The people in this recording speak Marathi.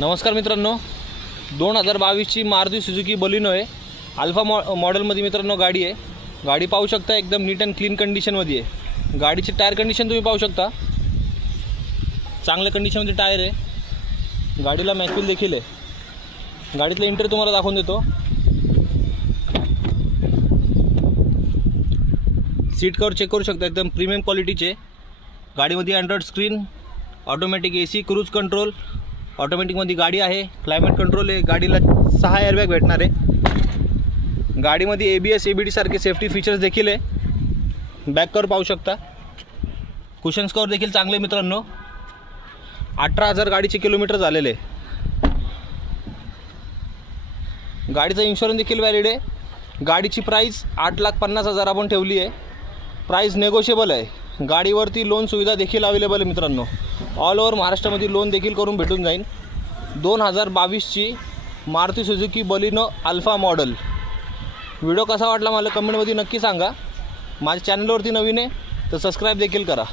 नमस्कार मित्रांनो, 2022ची मारुती सुझुकी बलिनो आहे। अल्फा मॉडेलमध्ये मित्रांनो गाडी आहे। गाडी पाहू शकता, एकदम नीट अँड क्लीन कंडिशनमध्ये आहे। गाडीची टायर कंडिशन तुम्ही पाहू शकता, चांगल्या कंडिशनमध्ये टायर आहे। गाडीला मॅक्युल देखील आहे। गाडीतलं इंटेरियर तुम्हाला दाखवून देतो। सीट कवर चेक करू शकता, एकदम प्रीमियम क्वालिटीचे। गाडीमध्ये Android screen, automatic AC, cruise control, ऑटोमॅटिकमध्ये गाडी आहे। क्लायमेट कंट्रोल आहे। गाडीला 6 एअरबॅग भेटणार आहे। गाडीमध्ये ABS ABD सारखे सेफ्टी फीचर्स देखील आहे। बॅक कवर पाहू शकता, कुशन्स कवर देखील चांगले मित्रांनो। 18,000 गाडीचे किलोमीटर झालेले आहे। गाडीचा इन्शुरन्स देखील व्हॅलिड आहे। गाडीची प्राइस 8,50,000 आपण ठेवली आहे। प्राइस नेगोशिएबल आहे। गाडीवरती लोन सुविधा देखील अवेलेबल आहे मित्रांनो। ऑल ओव्हर महाराष्ट्रामध्ये लोन देखील करून भेटून जाईल। 2022ची Maruti Suzuki Baleno Alpha model. Video कसा वाटला मला कमेंटमध्ये नक्की सांगा। माझ्या चॅनलवरती नवीन आहे तर सबस्क्राईब देखील करा।